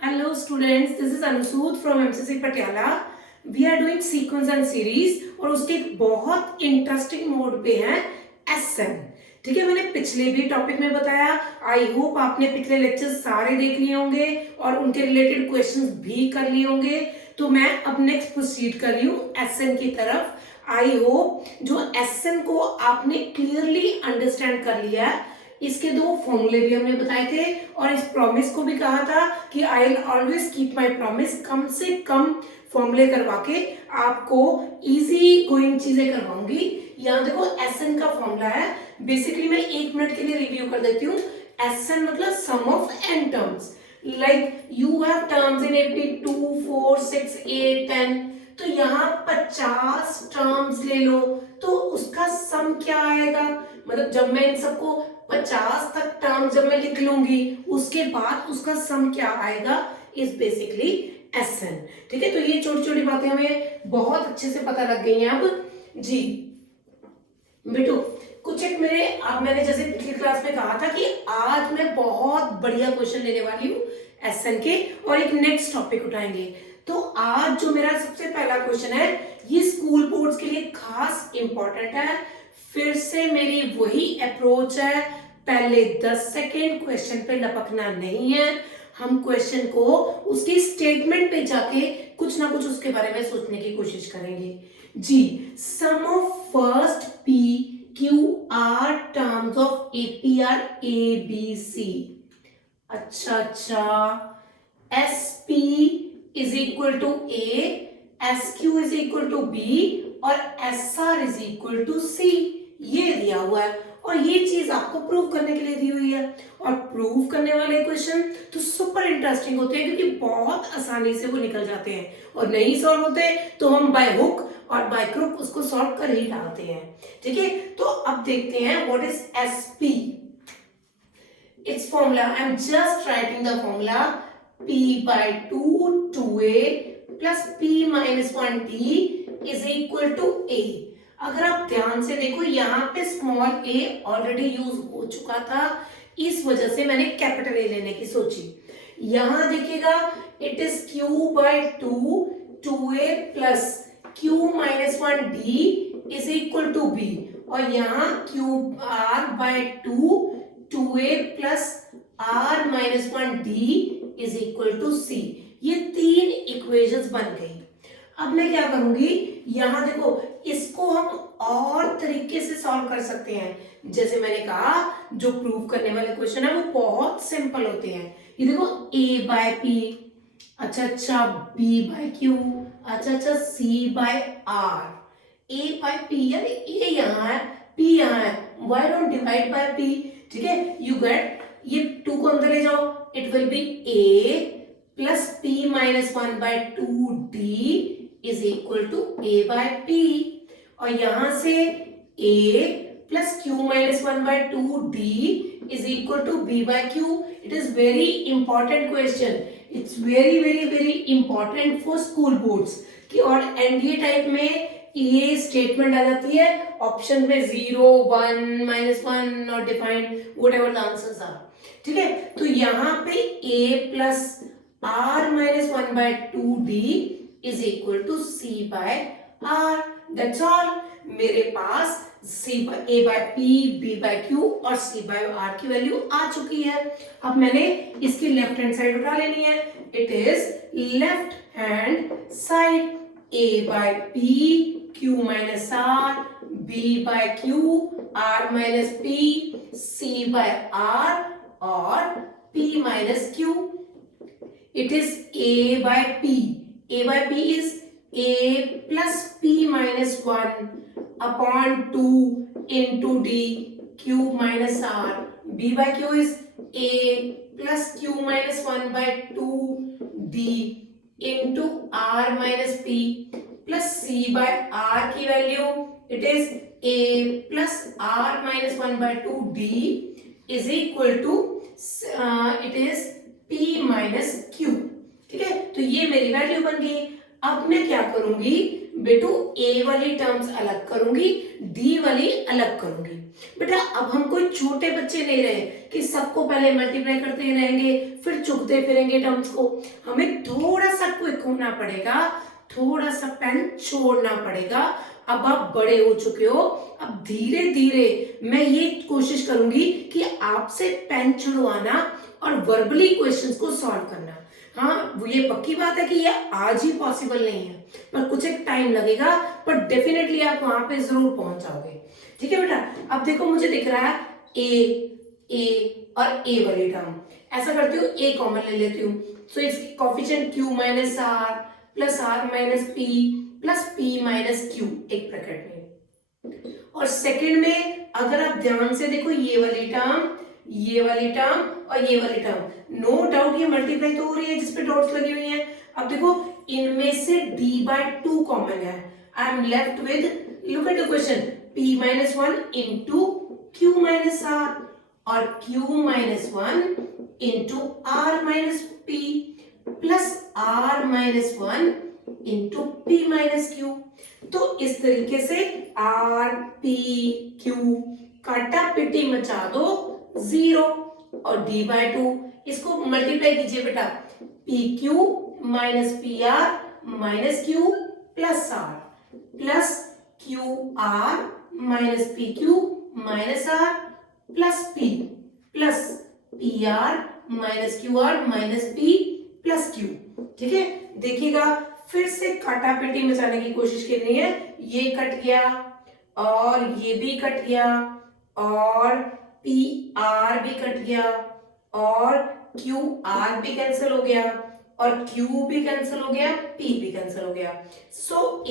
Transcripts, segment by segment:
Hello students, this is Anusud from MCC Patiala. We are doing sequence and series और उसके एक बहुत interesting mode पे है एसएन। ठीक है, मैंने पिछले भी टॉपिक में बताया। आई होप आपने पिछले लेक्चर सारे देख लिए होंगे और उनके रिलेटेड क्वेश्चंस भी कर लिए होंगे। तो मैं अब नेक्स्ट प्रोसीड कर रही हूँ एसएन की तरफ। आई होप जो एसएन को आपने क्लियरली अंडरस्टैंड कर लिया है। इसके दो फॉर्मूले भी हमने बताए थे और इस प्रॉमिस को भी कहा था कि I will always keep my promise. कम से कम फॉर्मूले करवा के आपको इजी गोइंग चीजें करवाऊंगी। यहाँ देखो एसएन का फॉर्मूला है। बेसिकली मैं 1 मिनट के लिए रिव्यू कर देती हूँ। एसएन मतलब sum of n terms, like you have terms in AP 2, 4, 6, 8, 10। तो यहाँ 50 टर्म्स ले लो तो उसका सम क्या आएगा। मतलब जब मैं इन सबको 50 तक टर्म जब मैं लिख लूंगी उसके बाद उसका सम क्या आएगा इज बेसिकली एसएन। ठीक है, तो ये छोटी छोटी बातें हमें बहुत अच्छे से पता लग गई हैं अब जी। बेटो कुछ एक मैंने जैसे पिछली क्लास में कहा था कि आज मैं बहुत बढ़िया क्वेश्चन लेने वाली हूँ एसएन के और एक नेक्स्ट टॉपिक उठाएंगे। तो आज जो मेरा सबसे पहला क्वेश्चन है ये स्कूल बोर्ड्स के लिए खास इंपॉर्टेंट है। फिर से मेरी वही अप्रोच है, पहले 10 सेकेंड क्वेश्चन पे लपकना नहीं है। हम क्वेश्चन को उसकी स्टेटमेंट पे जाके कुछ ना कुछ उसके बारे में सोचने की कोशिश करेंगे जी। Sum of first p q r terms of AP are a b c. अच्छा, S p is equal to a, S q is equal to b और S r is equal to c. ये दिया हुआ है और ये चीज आपको प्रूव करने के लिए दी हुई है। और प्रूव करने वाले क्वेश्चन तो सुपर इंटरेस्टिंग होते हैं क्योंकि बहुत आसानी से वो निकल जाते हैं और नहीं सॉल्व होते तो हम बाय हुक और बाय क्रुक उसको सॉल्व कर ही डालते हैं। ठीक है, तो अब देखते हैं what is SP. It's formula, I am just writing the formula, p by 2 2a plus p minus 1d is equal to a। अगर आप ध्यान से देखो यहाँ पे स्मॉल a ऑलरेडी यूज हो चुका था, इस वजह से मैंने कैपिटल A लेने की सोची। यहाँ देखिएगा it is q by 2 2a plus q minus 1d is equal to b और यहाँ q r by 2 2a plus r minus 1d is equal to c। ये तीन इक्वेशंस बन गई। अब मैं क्या करूंगी, यहां देखो इसको हम और तरीके से सॉल्व कर सकते हैं। जैसे मैंने कहा जो प्रूव करने वाले क्वेश्चन है वो बहुत सिंपल होते हैं। ये देखो a बाय p, अच्छा b बाय q, अच्छा c by r। a by p यार a यहाँ है p यहाँ है, why don't divide by p। ठीक है, यू गेट, ये 2 को अंदर ले जाओ, it will be a plus p minus 1 by 2d is equal to a by p और यहां से a plus q minus 1 by 2d is equal to b by q। It is very important question, it's very very very important for school boards की। और NDA type में ये statement आ जाती है option में 0 1 -1 not defined whatever the answers are. ठीक है, तो यहाँ पे a plus r minus 1 by 2d is equal to c by r। That's all. मेरे पास a by p, b by q और c बाय r की वैल्यू आ चुकी है। अब मैंने इसकी लेफ्ट हैंड साइड उठा लेनी है। It is left hand side, a by p q minus r, b by q, r minus p, c by r और p minus q। It is a by p, a by p is a plus p minus 1 upon 2 into d q minus r, b by q is a plus q minus 1 by 2d into r minus p plus c by r की value it is a plus r minus 1 by 2d is equal to it is p minus q। ठीक है, तो ये मेरी value बन गई। अब मैं क्या करूंगी, बेटू ए वाली टर्म्स अलग करूंगी, डी वाली अलग करूंगी। बेटा अब हम कोई छोटे बच्चे नहीं रहे कि सबको पहले मल्टीप्लाई करते रहेंगे फिर चुकते फिरेंगे टर्म्स को। हमें थोड़ा सा क्विक होना पड़ेगा, थोड़ा सा पेन छोड़ना पड़ेगा। अब आप बड़े हो चुके हो, अब धीरे धीरे मैं ये कोशिश करूंगी कि आपसे पेन छुड़वाना और वर्बली क्वेश्चंस को सॉल्व करना। हाँ, वो ये पक्की बात है कि ये आज ही पॉसिबल नहीं है, पर कुछ एक टाइम लगेगा, पर डेफिनेटली आप वहां पे जरूर पहुंच जाओगे। ठीक है बेटा, अब देखो मुझे दिख रहा है ए और ए वाली टर्म। ऐसा करती हूँ, ए कॉमन ले लेती हूँ, सो इसकी coefficient q minus r plus r minus p plus p minus q एक ब्रैकेट में। और सेकंड में अगर आप ध्यान से देखो, ये वाली टर्म, ये वाली टर्म और ये वाली टर्म, नो डाउट ये मल्टीप्लाई तो हो रही है जिसपे डॉट्स लगी हुई हैं। अब देखो इनमें से d/2 कॉमन है, I am left with, look at the question, p minus 1 into q minus r और q minus 1 into r minus p plus r minus 1 into p minus q। तो इस तरीके से r p q काटा पिटी मचा दो 0 और d/2, इसको मल्टीप्लाई कीजिए बेटा, pq minus pr minus q plus r plus qr minus pq minus r plus p plus pr minus qr minus p plus q। ठीक है, देखिएगा फिर से काटापीटी मचाने की कोशिश करनी है। ये कट गया और ये भी कट गया और pr भी कट गया और qr भी कैंसिल हो गया और q भी कैंसिल हो गया, p भी कैंसिल हो गया। सो a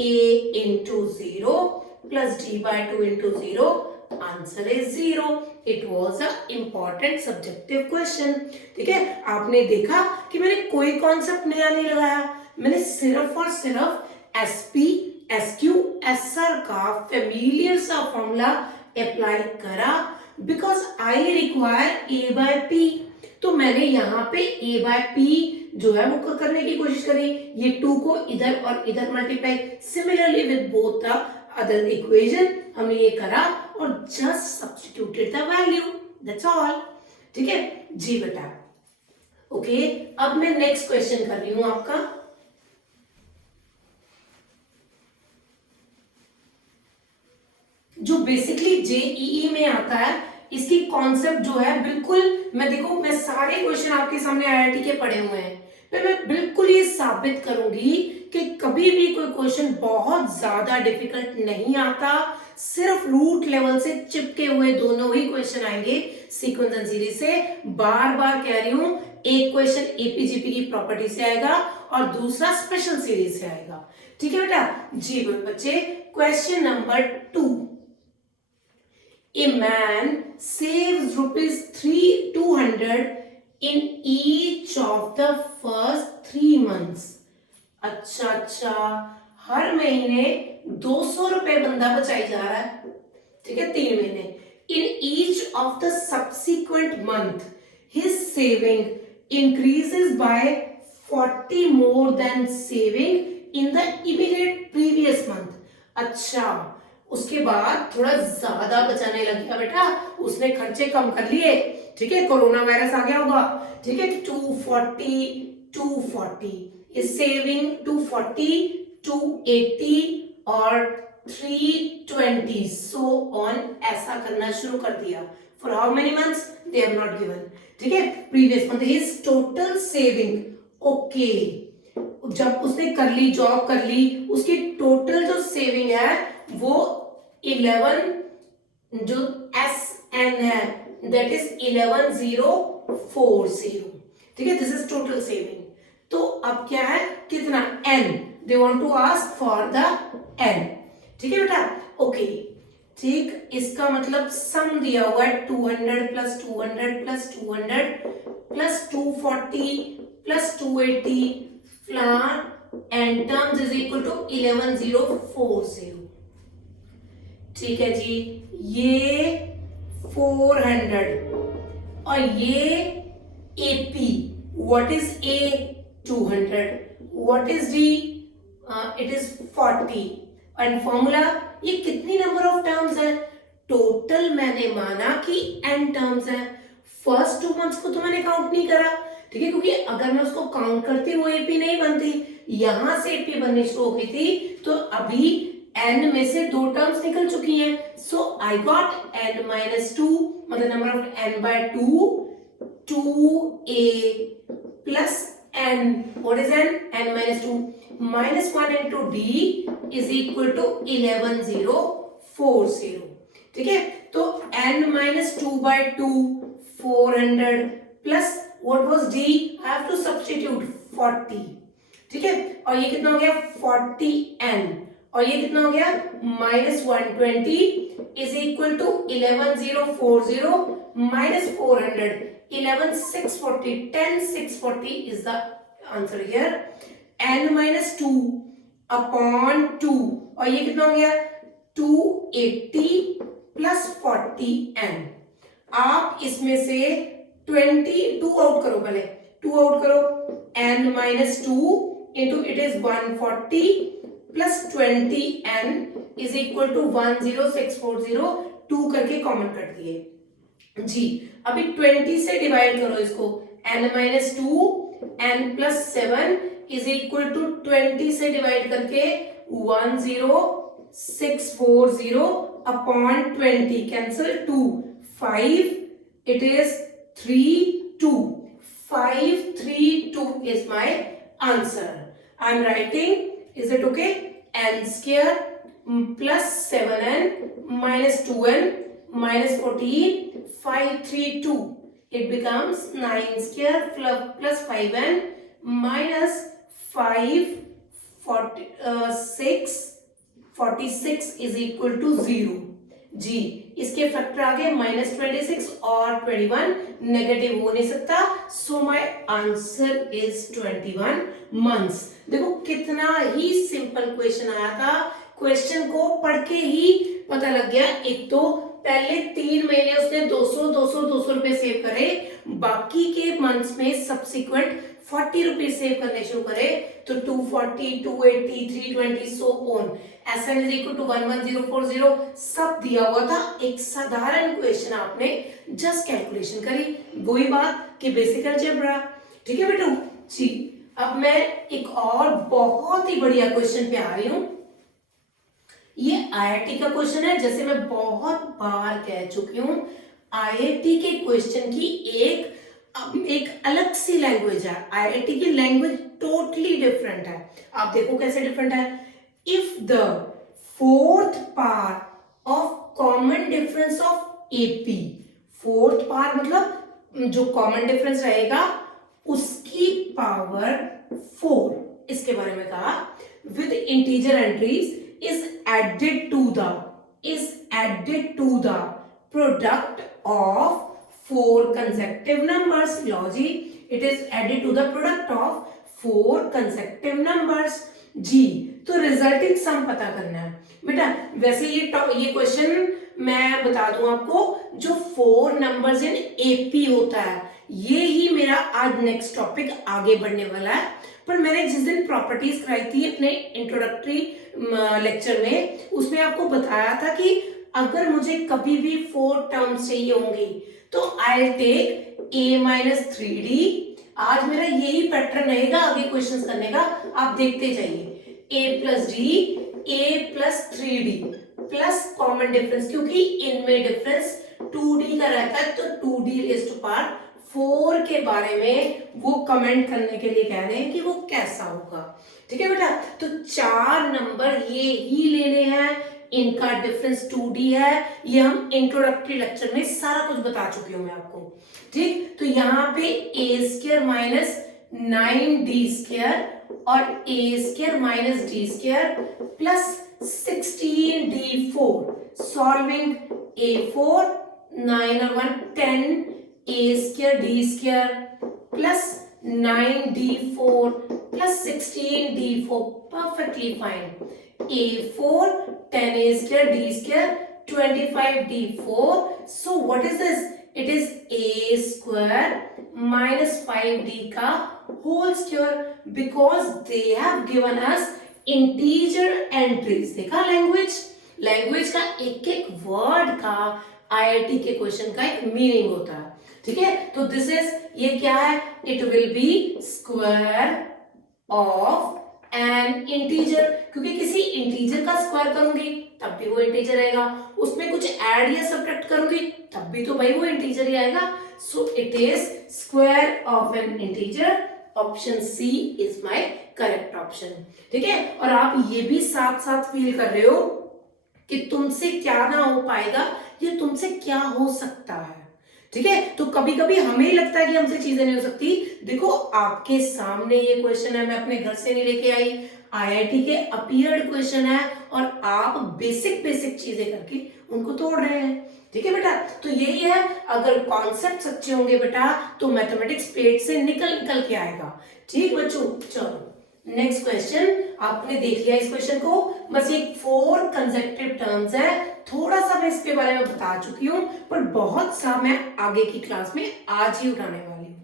into 0 plus d/2 into 0, answer is 0। It was a important subjective question. ठीक है, आपने देखा कि मैंने कोई कॉन्सेप्ट नया नहीं लगाया, मैंने सिर्फ और सिर्फ एसपी एसक्यू एसआर का फेमिलियर सा फॉर्मूला अप्लाई करा, because I require a by P. तो मैंने यहाँ पे ए बाय पी जो है वो करने की कोशिश करी, ये 2 को इधर और इधर multiply, similarly with both the other equation हमने ये करा और just substituted the value, that's all. ठीक है जी बेटा, ओके। अब मैं नेक्स्ट क्वेश्चन कर रही हूं आपका, जो बेसिकली जेईई में आता है। इसकी कॉन्सेप्ट जो है बिल्कुल, मैं देखो मैं सारे क्वेश्चन आपके सामने आईआईटी के पढ़े हुए हैं, पर मैं बिल्कुल ये साबित करूंगी कि कभी भी कोई क्वेश्चन बहुत ज्यादा डिफिकल्ट नहीं आता, सिर्फ रूट लेवल से चिपके हुए दोनों ही क्वेश्चन आएंगे सीक्वेंस एंड सीरीज से। बार बार कह रही हूं, एक क्वेश्चन एपीजीपी की प्रॉपर्टी से आएगा और दूसरा स्पेशल सीरीज से आएगा। ठीक है बेटा जी बच्चे, question number 2। A man saves ₹200 in each of the first 3 months। अच्छा, हर महीने 200 रुपए बंदा बचाई जा रहा है। ठीक है, 3 महीने। In each of the subsequent month, his saving increases by 40 more than saving in the immediate previous month। अच्छा, उसके बाद थोड़ा ज्यादा बचाने लग गया बेटा, उसने खर्चे कम कर लिए। ठीक है, कोरोना वायरस आ गया होगा। ठीक है, 240 ये सेविंग 240, 280 और 320 सो ऑन, ऐसा करना शुरू कर दिया। For how many months they have not given. ठीक है, previous month his total saving, okay, जब उसने कर ली, जॉब कर ली, उसकी टोटल जो सेविंग है वो 11, जो SN है दैट इज 11040। ठीक है, दिस इज टोटल सेविंग। तो अब क्या है, कितना N, they want to ask for the N। ठीक है बेटा, ओके। ठीक, इसका मतलब सम दिया हुआ है 200 plus 200 plus 200 plus 240 plus 280 and terms is equal to 11040। ठीक है जी, ये 400 और ये AP, what is A 200, what is D it is 40 and formula, ये कितनी नंबर ऑफ टर्म्स है, टोटल मैंने माना कि n टर्म्स है, फर्स्ट 2 मंथ्स को तो मैंने काउंट नहीं करा, ठीक है, क्योंकि अगर मैं उसको काउंट करती वो एपी नहीं बनती, यहां से एपी बननी शुरू हो गई थी, तो अभी n में से 2 टर्म्स निकल चुकी हैं, so I got n minus 2, मतलब number of n by 2, 2a plus n, what is n, n minus 2, minus 1 into d is equal to 11040, ठीक है, तो n minus 2 by 2 400 plus what was d, I have to substitute 40, ठीक है, और ये कितना हो गया 40n, और ये कितना हो गया minus 120 is equal to 11040 minus 400, 11640, 10640 is the answer here, n minus 2 upon 2, और ये कितना हो गया 280 plus 40n, आप इसमें से 22 आउट करो, पहले 2 आउट करो, n minus 2 into it is 140 plus 20n is equal to 10640, 2 करके कॉमन कट दिए जी, अभी 20 से डिवाइड करो इसको, n minus 2 n plus 7 is equal to 20 से डिवाइड करके 10640 upon 20, cancel 2, 5, it is 3, 2, 532 is my answer. I am writing, is it okay, n square plus 7n minus 2n minus 14, 532, it becomes 9 square plus 5n minus 5, 46 is equal to 0 जी, इसके factor आगे minus 26 और 21 negative हो नहीं सकता, so my answer is 21 months. देखो कितना ही simple question आया था, क्वेश्चन को पढ़ के ही पता लग गया, एक तो पहले 3 महीने उसने 200 रुपए सेव करे, बाकी के मंथ्स में सब्सिक्वेंट 40 रुपीज सेव करने शुरू करे, तो 240, 280, 320 so on, SN is equal to 11040 सब दिया हुआ था, एक साधारण क्वेश्चन आपने जस्ट कैलकुलेशन करी, वही बात कि बेसिक अलजेब्रा, ठीक है बेटू जी। अब मैं एक और बहुत ही बढ़िया क्वेश्चन पे आ रही हूं, ये IIT का क्वेश्चन है, जैसे मैं बहुत बार कह चुकी हूं, IIT के क्वेश्चन की एक अलग सी लैंग्वेज है, IIT की लैंग्वेज टोटली डिफरेंट है, आप देखो कैसे डिफरेंट है। If the fourth power of common difference of AP, fourth power मतलब जो कॉमन डिफरेंस रहेगा उसकी पावर 4, इसके बारे में कहा, with integer entries is added to the product of 4 consecutive numbers, logy, it is added to the product of 4 consecutive numbers जी। तो resulting सम पता करना है बेटा, वैसे ये क्वेश्चन मैं बता दूं आपको, जो 4 नंबर्स इन AP होता है, ये ही मेरा आज नेक्स्ट टॉपिक आगे बढ़ने वाला है, पर मैंने जिस दिन प्रॉपर्टीज कराई थी अपने इंट्रोडक्टरी लेक्चर में, उसमें आपको बताया था कि अगर मुझे कभी भी 4 टर्म्स चाहिए होंगी तो I take a minus 3d, आज मेरा यही पैटर्न रहेगा आगे क्वेश्चंस करने का, आप देखते जाइए, a plus d, a plus 3d plus common difference, क्योंकि इनमें डिफरेंस 2d का रहता है, तो 2d रेज़ टू पावर 4 के बारे में वो कमेंट करने के लिए कह रहे हैं कि वो कैसा होगा, ठीक है बेटा। तो 4 नंबर ये ही लेने हैं, इनका डिफरेंस 2d है, ये हम इंट्रोडक्टरी लेक्चर में सारा कुछ बता चुकी हूं मैं आपको, ठीक। तो यहाँ पे a square minus 9d square और a square minus d square plus 16d4, solving a4, 9 और 1 10, a square d square plus 9d4 plus 16d4, perfectly fine, a4 10a square d square 25d4, so what is this, it is a square minus 5d का whole square, because they have given us integer entries, देखा language का एक एक word का IIT के question का एक meaning होता है, ठीक है। तो दिस इज, ये क्या है, it will B square of an integer, क्योंकि किसी इंटीजर का स्क्वायर करूंगी तब भी वो इंटीजर आएगा, उसमें कुछ ऐड या सब्ट्रैक्ट करूंगी तब भी तो भाई वो इंटीजर ही आएगा। So it is square of an integer, option c is my correct option, ठीक है। और आप ये भी साथ साथ फील कर रहे हो कि तुमसे क्या ना हो पाएगा, ये तुमसे क्या हो सकता है, ठीक है। तो कभी कभी हमें ही लगता है कि हमसे चीजें नहीं हो सकती, देखो आपके सामने ये क्वेश्चन है, मैं अपने घर से नहीं लेके आई, आईआईटी के अपीयर्ड क्वेश्चन है और आप बेसिक चीजें करके उनको तोड़ रहे हैं, ठीक है बेटा। तो यही है, अगर कॉन्सेप्ट अच्छे होंगे बेटा तो मैथमेटिक्स पेट से निकल के आएगा, ठीक बच्चों। चलो नेक्स्ट क्वेश्चन, आपने देख लिया इस क्वेश्चन को, बस ये 4 कंसेक्टिव टर्म्स है, थोड़ा सा मैं इसके बारे में बता चुकी हूं, पर बहुत सा मैं आगे की क्लास में आज ही उठाने वाली हूं,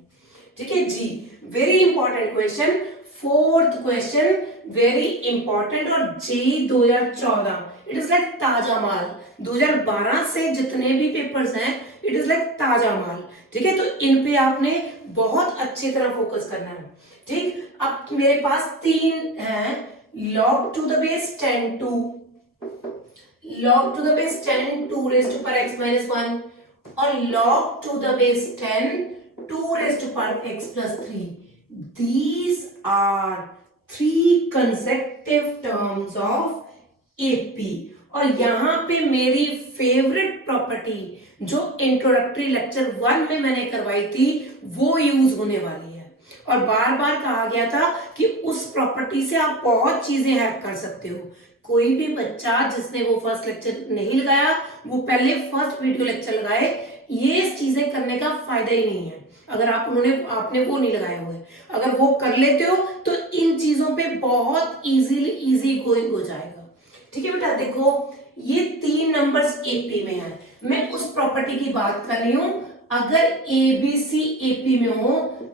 ठीक है जी। Very important question, 4th question, very important, और जेई 2014, इट इज लाइक ताजा माल, 2012 से जितने भी पेपर्स हैं इट इज लाइक ताजा माल, ठीक है। तो इन पे आपने बहुत अच्छी तरह फोकस करना है, ठीक। अब मेरे पास 3 हैं, log to the base 10 2, log to the base 10 2 raised to power x minus 1 और log to the base 10 2 raised to power x plus 3. These are 3 consecutive terms of AP. और यहाँ पे मेरी फेवरेट प्रॉपर्टी जो इंट्रोडक्टरी लेक्चर 1 में मैंने करवाई थी वो यूज होने वाली है, और बार बार कहा गया था कि उस प्रॉपर्टी से आप बहुत चीजें हैक कर सकते हो। कोई भी बच्चा जिसने वो फर्स्ट लेक्चर नहीं लगाया वो पहले फर्स्ट वीडियो लेक्चर लगाए, ये चीजें करने का फायदा ही नहीं है अगर आपने वो नहीं लगाए हुए। अगर वो कर लेते हो तो इन चीजों पे बहुत इजी गोइंग हो जाएगा, ठीक है बेटा। देखो ये 3 नंबर्स एपी में है, मैं उस प्रॉपर्टी की बात कर रही हूं, अगर एबीसी एपी में हो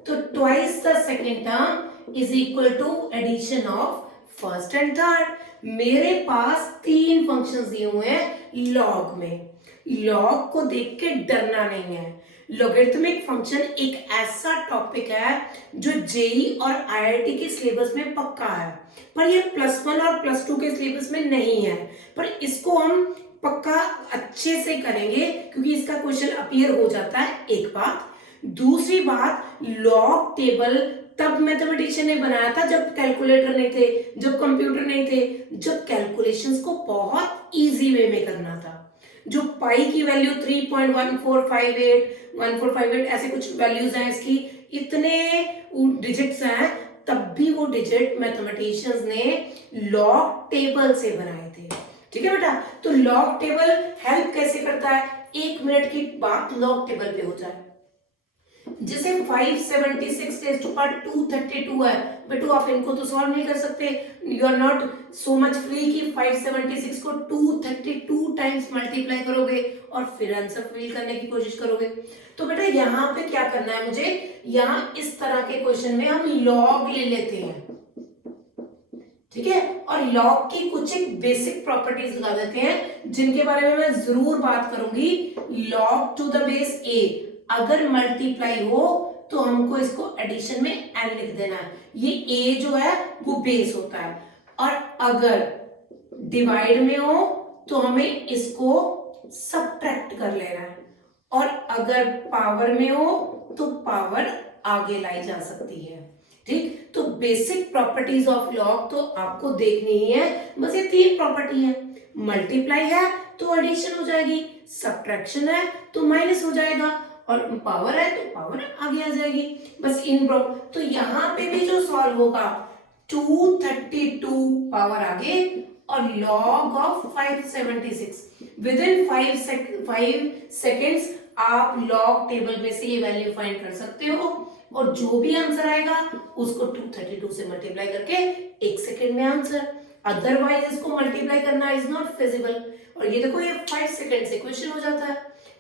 तो twice the second term is equal to addition of first and third. मेरे पास 3 फंक्शंस दिए हुए हैं लॉग में, लॉग को देख के डरना नहीं है। लॉगरिथमिक फंक्शन एक ऐसा टॉपिक है जो जेई और आईआईटी के सिलेबस में पक्का है, पर ये +1 और +2 के सिलेबस में नहीं है, पर इसको हम पक्का अच्छे से करेंगे क्योंकि इसका क्वेश्चन अपीयर हो जाता है, एक बात। दूसरी बात, लॉग टेबल तब मैथमेटिशियन ने बनाया था जब कैलकुलेटर नहीं थे, जब कंप्यूटर नहीं थे, जब कैलकुलेशंस को बहुत इजी वे में करना था। जो पाई की वैल्यू 3.1458 ऐसे कुछ वैल्यूज हैं इसकी, इतने डिजिट्स हैं, तब भी वो डिजिट मैथमेटिशियंस ने लॉग टेबल से बनाए थे, ठीक है बेटा। तो लॉग टेबल हेल्प कैसे करता है, 1 मिनट की बात लॉग टेबल पे हो जाए। जैसे 576 रेज़ टू पावर 232 है, बेटू आप इनको तो सॉल्व नहीं कर सकते, you are not so much free कि 576 को 232 टाइम्स मल्टीप्लाई करोगे और फिर आंसर फिल करने की कोशिश करोगे। तो बेटा यहाँ पे क्या करना है मुझे, यहाँ इस तरह के क्वेश्चन में हम लॉग ले लेते हैं, ठीक है, और लॉग की कुछ एक बेसिक प्रॉपर्टीज लगा देते हैं जिनके बारे में मैं जरूर बात करूंगी। लॉग टू द बेस ए, अगर मल्टीप्लाई हो तो हमको इसको एडिशन में n लिख देना है, ये a जो है वो बेस होता है, और अगर डिवाइड में हो तो हमें इसको सब्ट्रैक्ट कर लेना है, और अगर पावर में हो तो पावर आगे लाई जा सकती है, ठीक। तो बेसिक प्रॉपर्टीज ऑफ लॉग तो आपको देखनी ही है, बस ये 3 प्रॉपर्टी है, मल्टीप्लाई है तो एडिशन हो जाएगी, सब्ट्रैक्शन है तो माइनस हो जाएगा, और पावर है तो पावर आगे आ जाएगी, बस इन तो यहाँ पे भी जो सॉल्व होगा 232 पावर आगे और log of 576, with in 5 seconds आप लॉग टेबल में से ये वैल्यू फाइंड कर सकते हो, और जो भी आंसर आएगा उसको 232 से मल्टीप्लाई करके 1 सेकेंड में आंसर, अदरवाइज इसको मल्टीप्लाई करना इज नॉट फिजिबल। और ये देखो ये 5 सेकेंड से क्वेश्चन हो जाता है,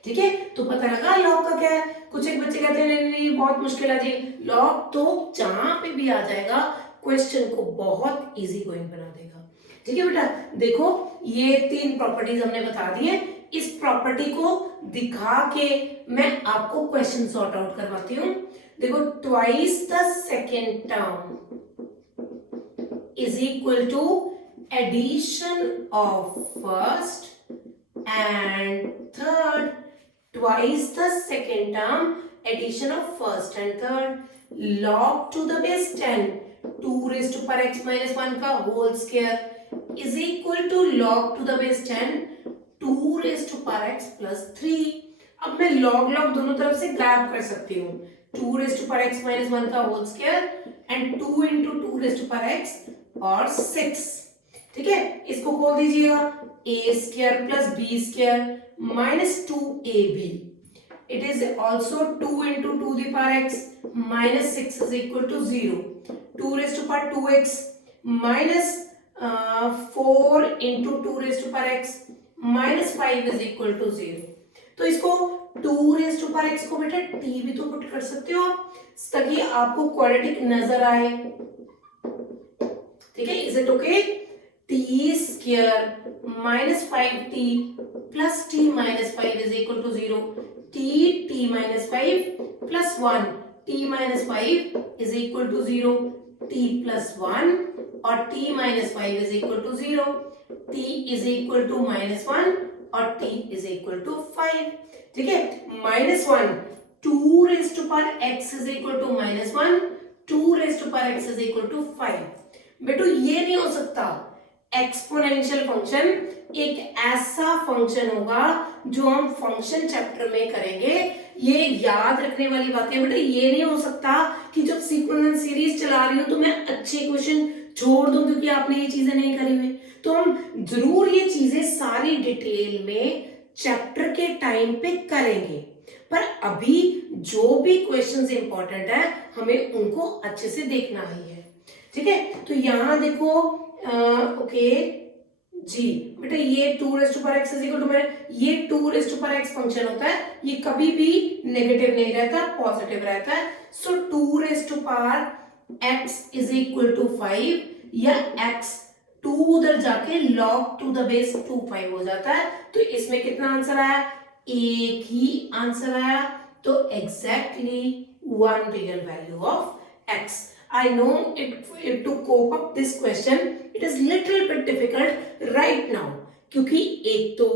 ठीक है। तो पता लगा लॉग का क्या है। कुछ एक बच्चे कहते हैं नहीं बहुत मुश्किल है जी, लॉग तो जहां पे भी आ जाएगा क्वेश्चन को बहुत इजी गोइंग बना देगा। ठीक है बेटा, देखो ये 3 प्रॉपर्टीज हमने बता दी है। इस प्रॉपर्टी को दिखा के मैं आपको क्वेश्चन सॉर्ट आउट करवाती हूँ। देखो, twice the second term is equal to addition of first and third. Twice the second term addition of first and third, log to the base 10 2 raised to power x minus 1 का whole square is equal to log to the base 10 2 raised to power x plus 3। अब मैं log log दोनों तरफ से grab कर सकती हूँ। 2 raised to power x minus 1 का whole square and 2 into 2 raised to power x और 6। ठीक है, इसको खोल दीजिएगा, a square plus b square minus 2ab। It is also 2 into 2 the power x minus 6 is equal to 0. 2 raised to power 2x minus 4 into 2 raised to power x minus 5 is equal to 0. तो इसको 2 raised to power x को बेटा t भी तो put कर सकते हो आप, ताकि आपको क्वाड्रेटिक नजर आए। ठीक है, is it okay? t square minus 5t plus t minus 5 is equal to 0। t minus 5 plus 1, t minus 5 is equal to 0, t plus 1 और t minus 5 is equal to 0, t is equal to minus 1 और t is equal to 5। ठीक है, minus 1 2 raised to power x is equal to minus 1, 2 raised to power x is equal to 5। बेटो ये नहीं हो सकता। Exponential function एक ऐसा फंक्शन होगा जो हम फंक्शन चैप्टर में करेंगे। ये याद रखने वाली बात है बेटा, ये नहीं हो सकता कि जब सीक्वेंस सीरीज चला रही हूं तो मैं अच्छे क्वेश्चन छोड़ दूं क्योंकि आपने ये चीजें नहीं करी हुई। तो हम जरूर ये चीजें सारी डिटेल में चैप्टर के टाइम पे करेंगे, पर अभी जो भी क्वेश्चंस इंपॉर्टेंट है हमें उनको अच्छे से देखना ही है। ठीक है, तो यहां देखो ओके जी बेटा, ये 2 raised to power x is equal to, ये 2 raised to power x function होता है, ये कभी भी नेगेटिव नहीं रहता, पॉजिटिव रहता है। सो 2 raised to power x is equal to 5 या x 2 उधर जाके log to the base 2 5 हो जाता है। तो इसमें कितना आंसर आया? एक ही आंसर आया। तो exactly 1 real value of x। I know it to cope up this question it is little bit difficult right now, क्योंकि एक तो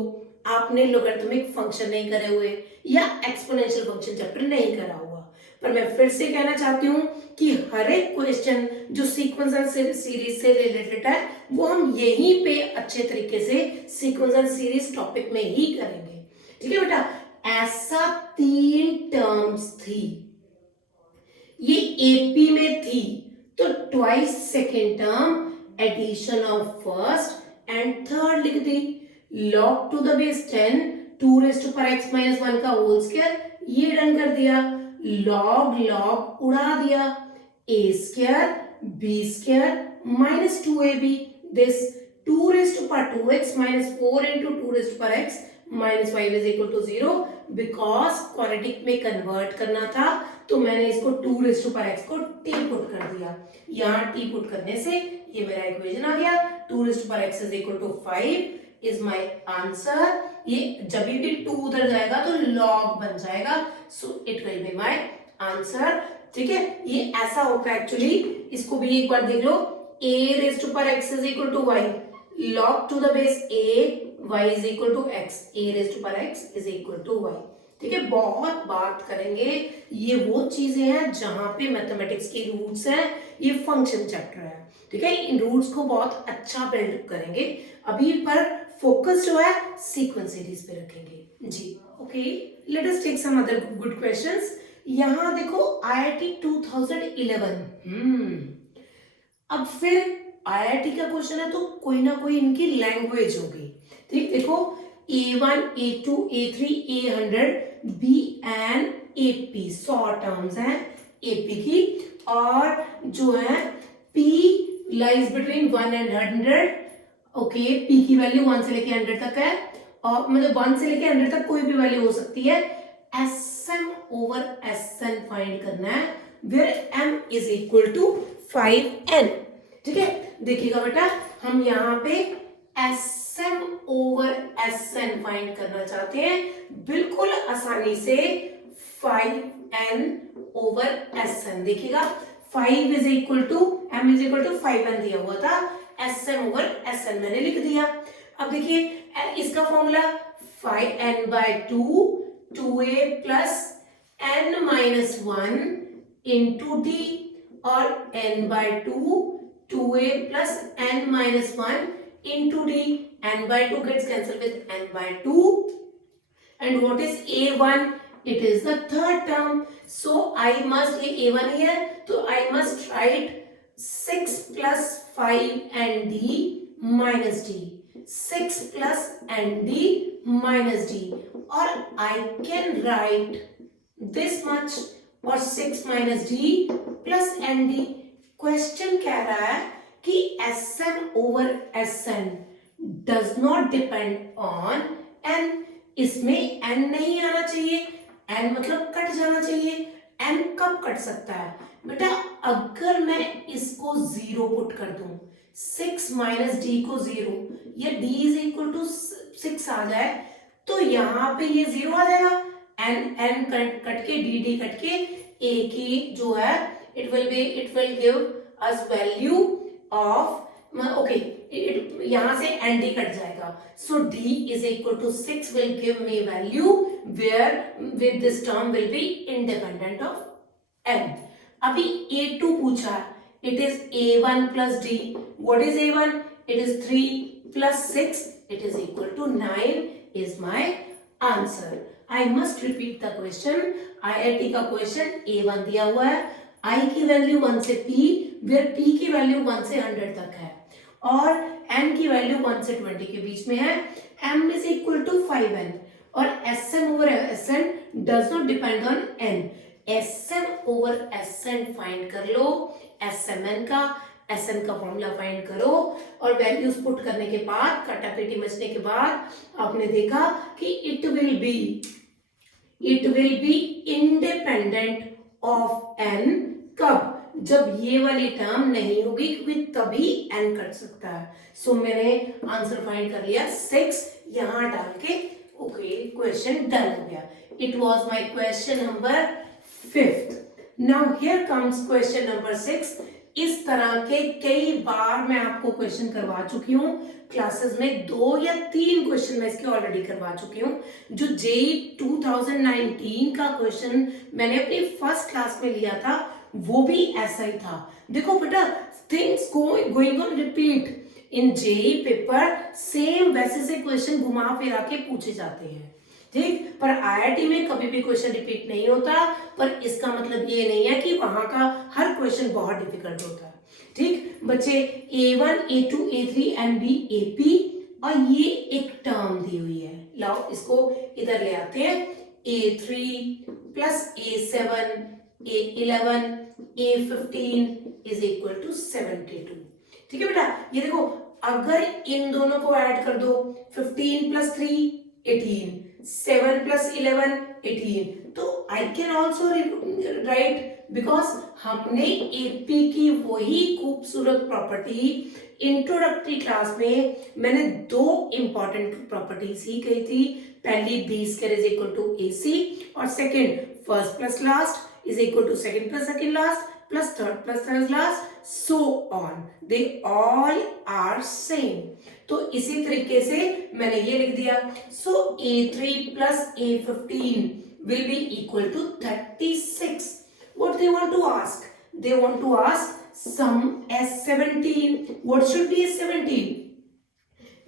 आपने लोगरिथमिक फंक्शन नहीं करे हुए या एक्सपोनेंशियल फंक्शन चैप्टर नहीं करा हुआ। पर मैं फिर से कहना चाहती हूँ कि हर एक क्वेश्चन जो सीक्वेंस एंड सीरीज से रिलेटेड है वो हम यहीं पे अच्छे तरीके से सीक्वेंस एंड सीरीज टॉपिक में ही करेंगे। ठीक है बेटा, ऐसा 3 टर्म्स थी, ये एपी में थी, तो twice second term addition of first and third लिख दी। log to the base 10 2 raised to power x minus 1 का होल स्क्वायर, ये डन कर दिया। log log उड़ा दिया, a square b square minus 2ab, this 2 raised to power 2x minus 4 into 2 raised to power x minus 5 is equal to 0। Because quadratic में convert करना था तो मैंने इसको 2 raised to power x को t पुट कर दिया। यहाँ t पुट करने से ये मेरा इक्वेशन आ गया। 2 raised to power x is equal to 5 is my answer। ये जब भी 2 उधर जाएगा तो log बन जाएगा, so it will be my answer। ठीक है, ये ऐसा होता है एक्चुअली। इसको भी एक बार देख लो, a raised to power x is equal to y, log to the base a y is equal to x, a raised to power x is equal to y। ठीक है, बहुत बात करेंगे। ये वो चीजें हैं जहां पे मैथमेटिक्स की रूट्स हैं, ये फंक्शन चैप्टर है। ठीक है, इन रूट्स को बहुत अच्छा बिल्ड करेंगे। अभी पर फोकस जो है सीक्वेंस सीरीज पे रखेंगे जी। Okay, let us take some other good questions. यहां देखो IIT 2011। अब फिर IIT का क्वेश्चन है तो कोई ना कोई इनकी लैंग्वेज होगी। ठीक, देखो A1 A2 A3 A100 BN AP 100 terms हैं AP की, और जो है P lies between 1 and 100। Okay, P की वैल्यू 1 से लेके 100 तक है, और मतलब 1 से लेके 100 तक कोई भी वैल्यू हो सकती है। SM over SN फाइंड करना है, where M is equal to 5n। ठीक है, देखिएगा बेटा, हम यहाँ पे Sm ओवर Sn फाइंड करना चाहते हैं, बिल्कुल आसानी से 5n ओवर Sn। देखिएगा 5 is equal to m is equal to 5n दिया हुआ था, Sm ओवर Sn मैंने लिख दिया। अब देखिए इसका formula 5n by 2 2a plus n minus 1 into d, और n by 2 2a plus n minus 1 into d, n by 2 gets cancelled with n by 2, and what is a1? It is the third term, so I must a1 here, so I must write 6 plus 5 and d minus d, 6 plus and d minus d, or I can write this much, or 6 minus d plus n d। Question कह रहा है कि Sn over Sn does not depend on n। इसमें n नहीं आना चाहिए, n मतलब cut जाना चाहिए। n कब कट सकता है बेटा? अगर मैं इसको 0 पुट कर दूं, 6 माइनस डी को 0, या d इज इक्वल टू 6 आ जाए, तो यहाँ पे ये 0 आ जाएगा। n कट के dd कट के a की जो है it will give us value of okay, यहाँ से nd कट जाएगा, so d is equal to 6 will give me value where with this term will be independent of n। अभी a2 पूछा, it is a1 plus d, what is a1? It is 3 plus 6, it is equal to 9 is my answer। I must repeat the question। IIT का question a1 दिया हुआ है, I की value 1 से p, where p की value 1 से 100 तक है, और n की वैल्यू 1 से 20 के बीच में है। m is equal to 5n, और Sm over Sn does not depend on n। Sm over Sn find कर लो, Smn का Sn का फॉर्मूला फाइंड करो, और वैल्यूज पुट करने के बाद, काटापीटी मचने के बाद आपने देखा कि it will be independent of n। कब? जब ये वाली टर्म नहीं होगी, क्योंकि तभी n कट सकता है। सो मैंने आंसर फाइंड कर लिया 6, यहां डाल के ओके, क्वेश्चन डन हो गया। It was my question number 5th। Now here comes question number 6। इस तरह के कई बार मैं आपको क्वेश्चन करवा चुकी हूँ क्लासेस में, 2 या 3 क्वेश्चन मैं इसके ऑलरेडी करवा चुकी हूँ। जो जेईई 2019 का क्वेश्चन मैंने अपनी फर्स्ट क्लास में लिया था, वो भी ऐसा ही था। देखो बेटा, things going on repeat in JEE paper, same वैसे से क्वेश्चन घुमा फिरा के पूछे जाते हैं, ठीक। पर आईआईटी में कभी भी क्वेश्चन रिपीट नहीं होता, पर इसका मतलब ये नहीं है कि वहां का हर क्वेश्चन बहुत डिफिकल्ट होता है, ठीक। बच्चे A1, A2, A3 and B, AP, और ये एक टर्म दी हुई है। लाओ इसको इधर ले आते हैं। A3 plus A7, A11, A15 is equal to 72। ठीक है बेटा, ये देखो, अगर इन दोनों को ऐड कर दो, 15 प्लस 3 18, 7 प्लस 11 18, तो I can also right, because हमने एपी की वही खूबसूरत प्रॉपर्टी इंट्रोडक्टरी क्लास में मैंने 2 इंपॉर्टेंट प्रॉपर्टी सीखी थी। पहली b square is equal to AC, और second first plus last is equal to second plus second last plus third last, so on, they all are same। तो इसी तरीके से मैंने ये लिख दिया, so A3 plus A15 will be equal to 36। What they want to ask? They want to ask sum S17। What should be S17?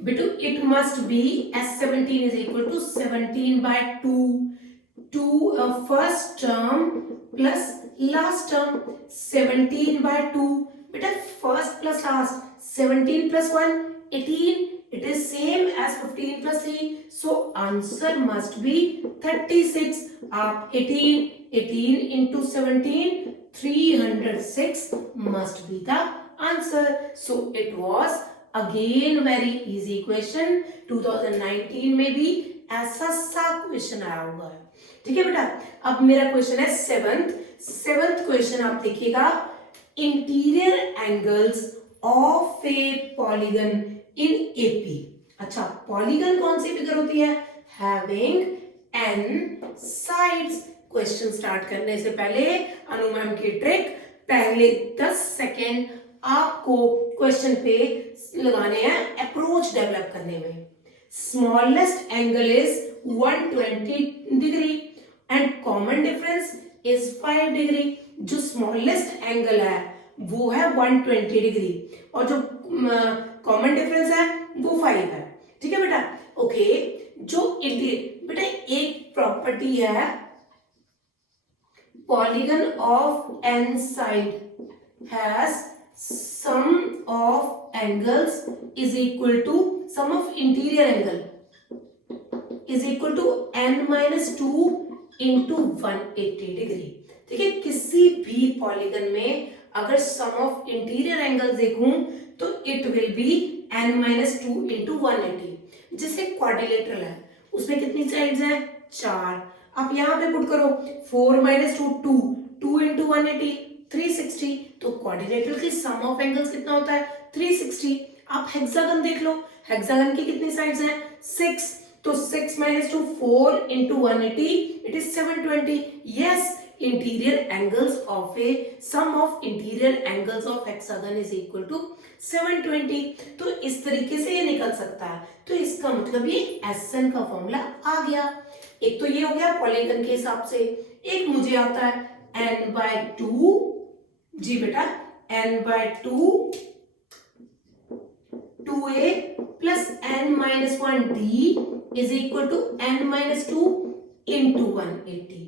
Betu, it must be S17 is equal to 17 by 2 first term plus last term, 17 by 2, बेटा first plus last, 17 plus 1 18, it is same as 15 plus 3, so answer must be 36। आप 18 into 17, 306 must be the answer। So it was again very easy question। 2019 में भी ऐसा सा question आया हुआ है, ठीक है बेटा। अब मेरा क्वेश्चन है 7th क्वेश्चन, आप देखिएगा। Interior angles of A polygon in AP. अच्छा, पॉलीगन कौन सी फिगर होती है? Having an sides. Question start करने से पहले अनु मैम की ट्रिक, पहले 10 सेकेंड आपको क्वेश्चन पे लगाने हैं अप्रोच डेवलप करने में। Smallest angle is 120 degree and common difference is 5 degree. जो स्मॉलेस्ट एंगल है वो है 120 डिग्री और जो कॉमन डिफरेंस है वो 5 है। ठीक है बेटा? ओके, जो बेटा एक प्रॉपर्टी है polygon of n side has sum of angles is equal to sum of interior angle is equal to n minus 2 into 180 degree. ठीक है, किसी भी पॉलीगन में अगर सम ऑफ इंटीरियर एंगल देखूं तो it will B n minus 2 into 180। जैसे quadrilateral है, उसमें कितनी साइड्स हैं? 4। आप यहां पे पुट करो 4 minus 2 2 into 180 360। तो क्वाड्रिलेटरल की सम ऑफ एंगल्स कितना होता है? 360। आप हेक्सागन देख लो, हेक्सागन की कितनी साइड्स हैं? 6। तो 6 minus 2 4 into 180 it is 720। Yes, interior angles of a sum of interior angles of hexagon is equal to 720। तो इस तरीके से ये निकल सकता है। तो इसका मतलब ये एसएन का फॉर्मूला आ गया। एक तो ये हो गया पॉलीगन के हिसाब से, एक मुझे आता है n/2। जी बेटा, n/2 2a plus n-1d is equal to n-2 into 180।